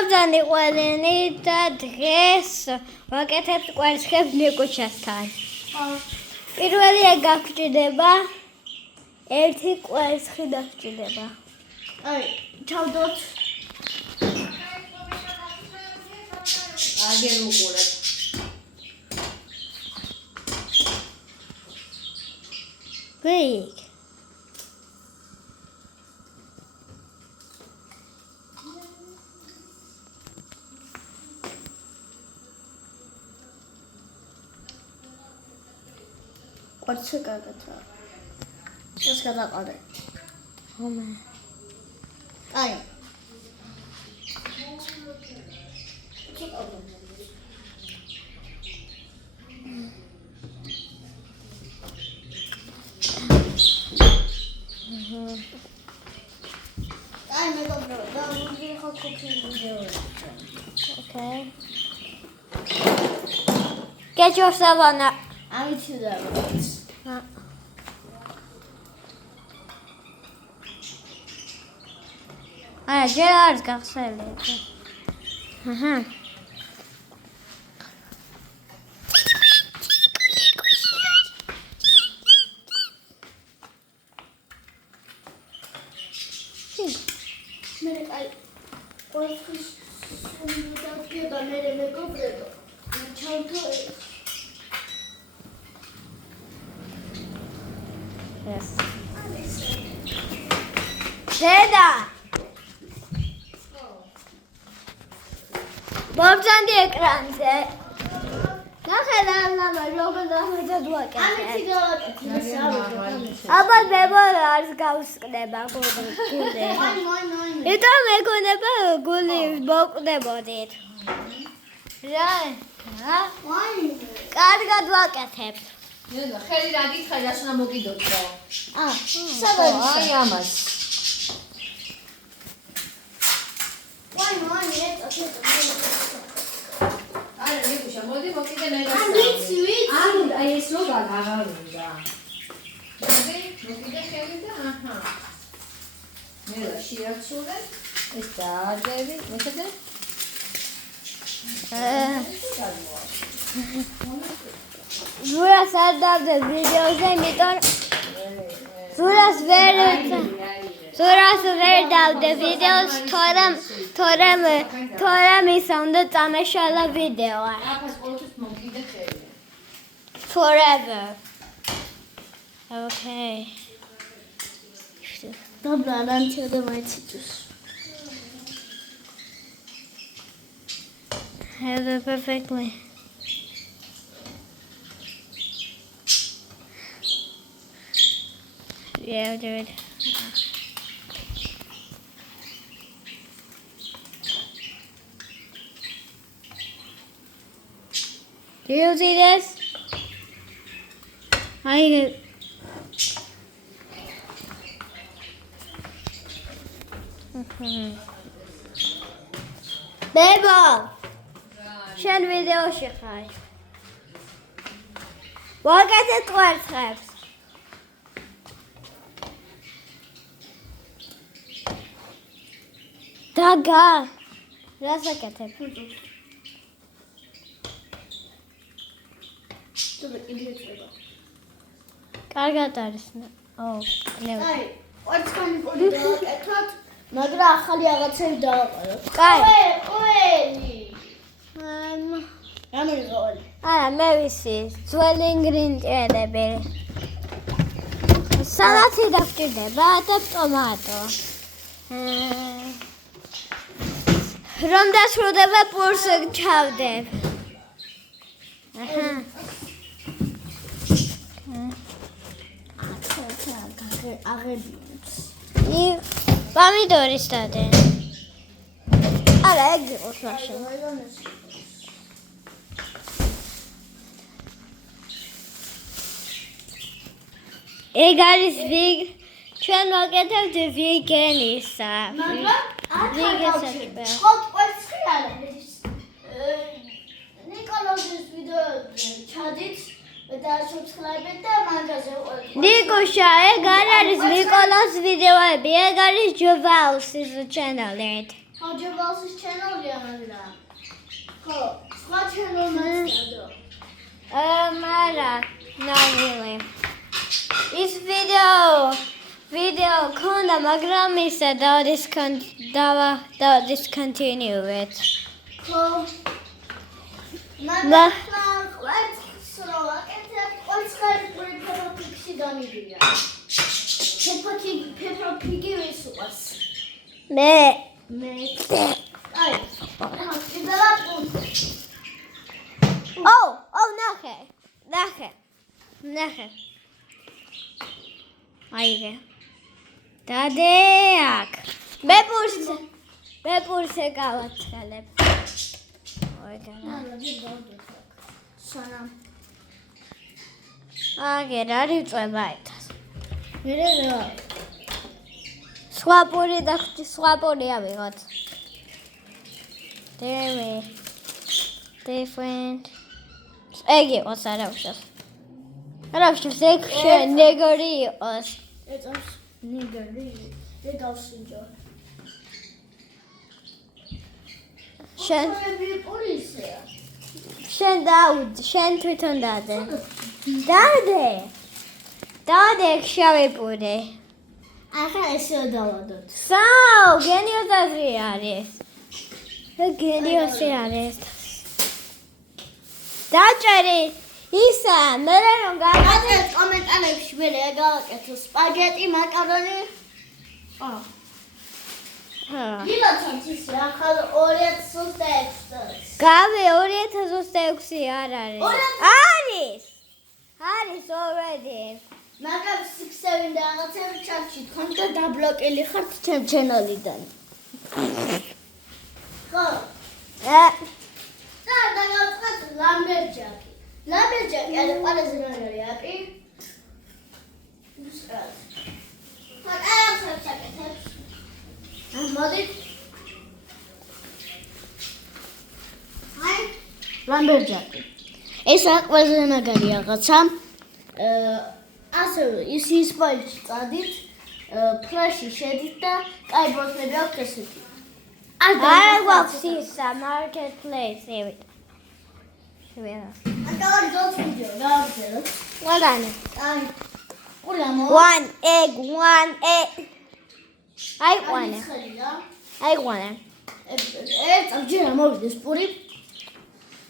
Abzani qvaleni da dres ვაკეთებთ კვერცხებს ნიკუშასთან. პირველი გაგჭირდება ერთი კვერცხი დაგჭირდება. აი, ჩავდოთ. აგერ უყურებ. Great. კვერცხი გაგაცა. ეს გადაყარე. ხომე. აი. აი მეგობრებო, დავუძინე ხო cooking video. Okay. Get yourself on that. ამიცუდა. აი, ჯერ არის გახსენილი. აჰა. მე აი კვერცხის მომდაგება მე მეგობრებო. ჩავდო Yes. Deda. Bobzandi ეკრანზე. ნახე როგორ დავაკეთე. ამიცი გავაკეთე. აბა მეგონა არის გავსკდება გული. აი. იტომ მეგონება გული მოკვდებოდით. რა? აი. კარგად ვაკეთებ. ნენა, ხელი რა გითხარი, რას უნდა მოკიდოთო? სადაც. აი ამას. აი, ეცე. არა, ნიკუშა, მოდი მოკიდე მე გასწავლე. ვიცი. აი ეს რო აღარ უნდა. მოდი, მოკიდე ხელი და აჰა. ნელა შეაცურე. ეს დაადები, მოხდე? ზურას არ დავდე ვიდეოზე, იმიტომ ზურას ვერ დავდე ვიდეოს, თორემ ისა უნდა წამეშალა ვიდეო. აფას ყოველთვის მოკიდე ხელი. Forever. Okay. dobra, რანჩა მაიციტოს. Have it perfectly. Yeah, dude. Do you see this? Bebo! შენ ვიდეოში ხარ. ვაკეთე კვერცხებს. დაგა. რას აკეთებ? ცოტა კიდე წება. კარგად არის. ნევ. აი, კვერცხანი პოლი დავაკეთოთ, მაგრამ ახალი რაღაცები დავაყენოთ. კაი. ყველი. ამერიკული. არა, მე ვიცი. ძველი ინგრედიენტები. სალათი დაგჭირდება და ტომატო. რომ დასრულდება პურს ჩავდებ. აჰა. აღებინებს. პომიდორის დადე. არა, ეგ იყოს მაშინ. ეგ არის ჩვენ ვაკეთებთ ვიგენისა. მაგრამ ვიგენსაკება. ხო კვერცხი არის. ნიკოლოზის ვიდეო ჩადით და subscribe და მაგაზე ყვეთ. ნიკუშა, ეგ არ არის ნიკოლოს ვიდეოები, ეგ არის ჯოვალსის channel-ით. ხაჯებალსის ჩენელია მაგრამ. ხო, სხვა ჩენელმაც დადო. Mara, not really. This video konda magram isa discontinue it. ხო. მაგრამ ყვერც სროლაკეთე ყოლცხარი პროფიქსი დამიდია. Peppa-Pig is was. Me. Ay. Oh, nache. Ayge. Dadeak. Bepurse gavatxaleb. Sanam. Agir ari წვება ეთას. მერე რა? სხვა პური ავიღოთ. Different. ეგ იყოს არავშავს. ეგ ნეგორი იყოს. ეწავს ნიგერი. ეკავსინჯო. შენ პოლიცია. შენ თვითონ დადე. დადე შავი პური. ახლა ესე დავადოთ. გენიოს აზრი არის. გენიოსი არის. დაჭერი ისა, მე რომ გადაწერეთ კომენტარებში მე გავაკეთო სპაგეტი, მაკარონი. ილოცან ის ახლა 2026. გავე 2026 არ არის. არის already. მაგრამ 6-7 და რაღაცები ჩარჩი თქვენ და დაბლოკილი ხართ ჩემ ჩენელიდან. ხო. და გავწყოთ ლამბერჯაკი. ლამბერჯაკი არის ყველაზე მაგარი აპი. მოდი. ლამბერჯაკი. ეს ყველაზე მაგარი რაღაცა. ასევე ის სპაიჩი წადით, ფლეში შედით და კაი ბოთლები აქვს ესეთი. I love Sisa Marketplace. Here it. Well done. One egg. I want it. It's a general this puri.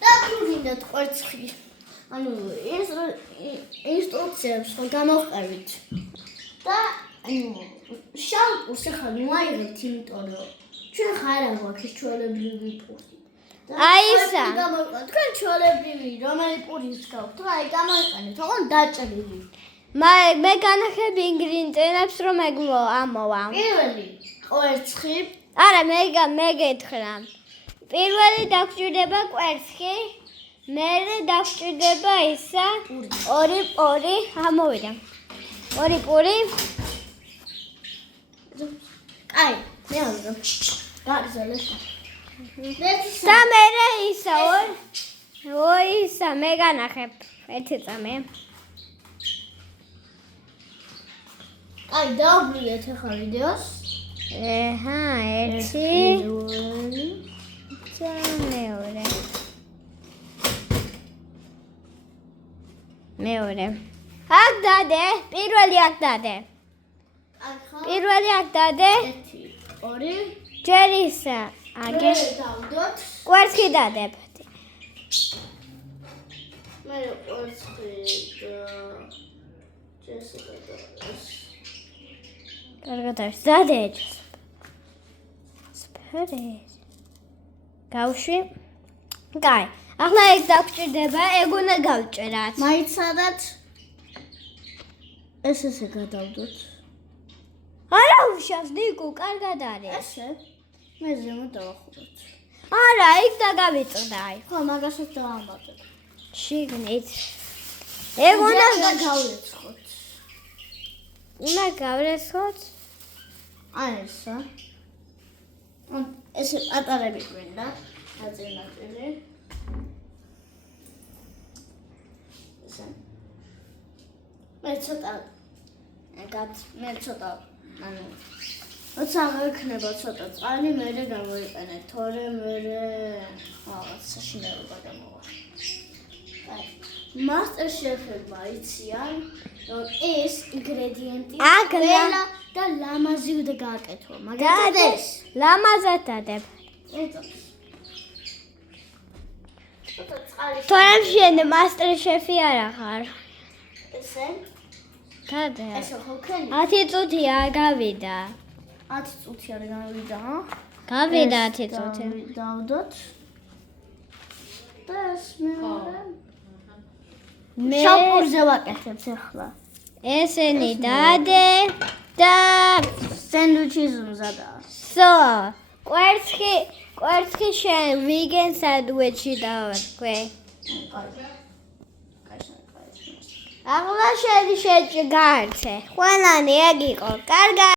That's using that ყვერცხი. ანუ ეს ინსტრუქციებს ხო გამოვყევით. და ანუ შამპურს ახლა მოაიღებთ, იმიტომ რომ ჩვენ ხარ აგვაქვს ჩვეულებრივი პური. აი ისა. თქვენ ჩვეულებრივი რომელი პურის გაქვთ, აი გამოიყენეთ, ოღონდ დაჭრილი. მე განახები ინგრიდიენტებს რომ ამოვა. პირველი ყვერცხი. არა, მე გეთხრა. პირველი დაგჭირდება კვერცხი. მერე დაგჭირდება ისა ორი პური ამოვიდა. ორი პური. აი, მეორე. გაგზავნე. და მერე ისა ისა მე განახებ. ერთი წამი. აი, დავბრუნეთ ახლა ვიდეოს. აჰა, ერთი. მეორე. აქ დადე, პირველი აქ დადე. ახლა პირველი აქ დადე. 1 2 ჯერ ისა. აგე. დავდოთ. კვერცხი დადებ. მე კვერცხი და ჯესიკა. კარგად არის. დადე. სპერე. გავშვი. კაი. ახლა ეგ დაგჭირდება, ეგ უნდა გავჭერათ. მაინც სადაც ესე გადავდოთ. არა უშავს ნიკო, კარგად არის. ესე მე ზემოთ დავახუროთ. არა, იქ დაგავიწყდა. ხო, მაგასაც დავამატებ. შიგნით. ეგ უნდა გავრეცხოთ. უნდა გავრეცხოთ. აი ესა. ესე პატარები გვინდა. აწილ-აწილი. მე ცოტა ანუ როცა აღექნება ცოტა წყალი, მერე გამოიყენეთ, თორე მერე რაღაცა შინაობა გამოვა. აი, მასტერშეფებმა იციან, რომ ეს ინგრედიენტი ყველა და ლამაზი უნდა გააკეთო, მაგრამ ეს ლამაზად დადებ. ეცოს. ცოტა წყალი თორემ შენ მასტერშეფი არ ახარ. ესე დადე. ესე ხო ქენი? 10 წუთი არ გავიდა. 10 წუთი არ გავიდა, ჰა? გავიდა 10 წუთი. დავდოთ. და ეს მეორე მე შამპურზე ვაკეთებ ახლა. ესენი დადე და სენდვიჩის მზადაა. სო კვერცხი შენ ვიგენ სანდვიჩი დავარქვე. ახლა შენ შეჭგარცე. ყველანი ეგ იყო. კარგად